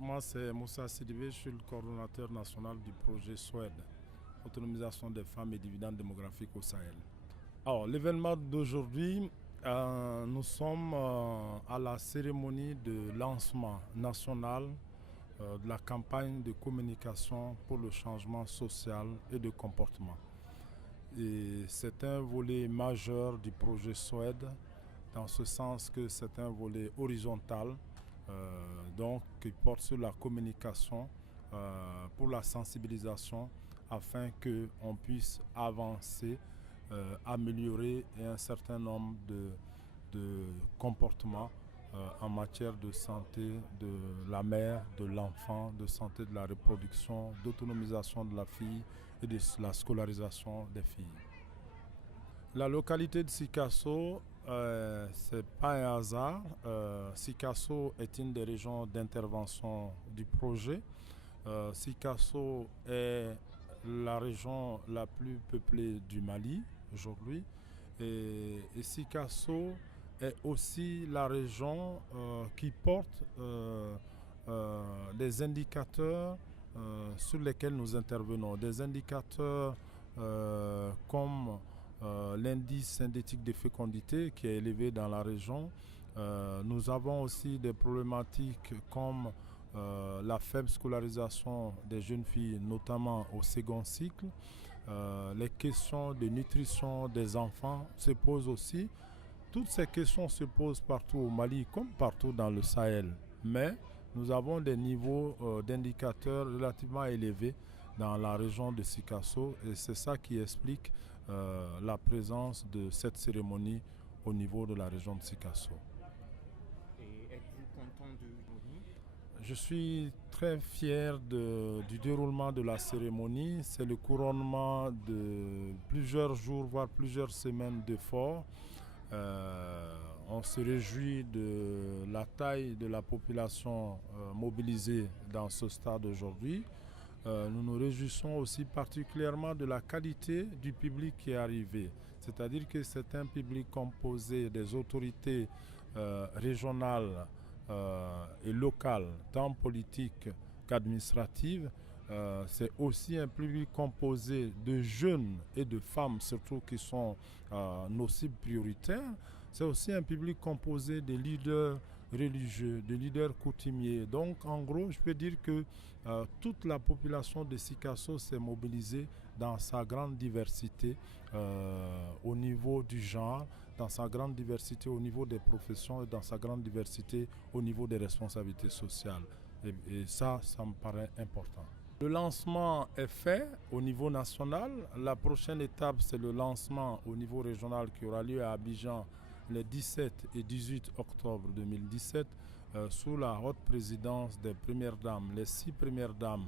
Moi, c'est Moussa Sidibé, je suis le coordonnateur national du projet SWED, Autonomisation des femmes et dividendes démographiques au Sahel. Alors, l'événement d'aujourd'hui, nous sommes à la cérémonie de lancement national de la campagne de communication pour le changement social et de comportement. Et c'est un volet majeur du projet SWED, dans ce sens que c'est un volet horizontal, donc qui porte sur la communication pour la sensibilisation afin qu'on puisse avancer, améliorer un certain nombre de comportements en matière de santé de la mère, de l'enfant, de santé de la reproduction, d'autonomisation de la fille et de la scolarisation des filles. La localité de Sikasso, c'est pas un hasard. Sikasso est une des régions d'intervention du projet. Sikasso est la région la plus peuplée du Mali aujourd'hui. Et Sikasso est aussi la région qui porte des indicateurs sur lesquels nous intervenons. Des indicateurs comme l'indice synthétique de fécondité qui est élevé dans la région. Nous avons aussi des problématiques comme la faible scolarisation des jeunes filles, notamment au second cycle. Les questions de nutrition des enfants se posent aussi. Toutes ces questions se posent partout au Mali comme partout dans le Sahel. Mais nous avons des niveaux d'indicateurs relativement élevés dans la région de Sikasso et c'est ça qui explique la présence de cette cérémonie au niveau de la région de Sikasso. Et êtes-vous content de venir? Je suis très fier du déroulement de la cérémonie. C'est le couronnement de plusieurs jours, voire plusieurs semaines d'efforts. On se réjouit de la taille de la population mobilisée dans ce stade aujourd'hui. Nous nous réjouissons aussi particulièrement de la qualité du public qui est arrivé. C'est-à-dire que c'est un public composé des autorités régionales et locales, tant politiques qu'administratives. C'est aussi un public composé de jeunes et de femmes, surtout qui sont nos cibles prioritaires. C'est aussi un public composé de leaders religieux, de leaders coutumiers. Donc, en gros, je peux dire que toute la population de Sikasso s'est mobilisée dans sa grande diversité au niveau du genre, dans sa grande diversité au niveau des professions et dans sa grande diversité au niveau des responsabilités sociales. Et ça me paraît important. Le lancement est fait au niveau national. La prochaine étape, c'est le lancement au niveau régional qui aura lieu à Abidjan les 17 et 18 octobre 2017 sous la haute présidence des premières dames, les 6 premières dames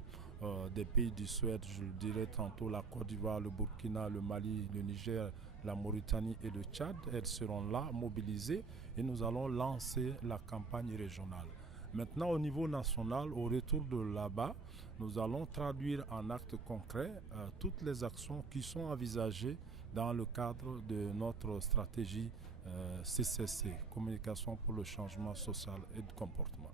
des pays du Suède, je le dirai tantôt, la Côte d'Ivoire, le Burkina, le Mali, le Niger, la Mauritanie et le Tchad. Elles seront là, mobilisées, et nous allons lancer la campagne régionale. Maintenant, au niveau national, au retour de là-bas, nous allons traduire en actes concrets toutes les actions qui sont envisagées dans le cadre de notre stratégie CCC, Communication pour le changement social et de comportement.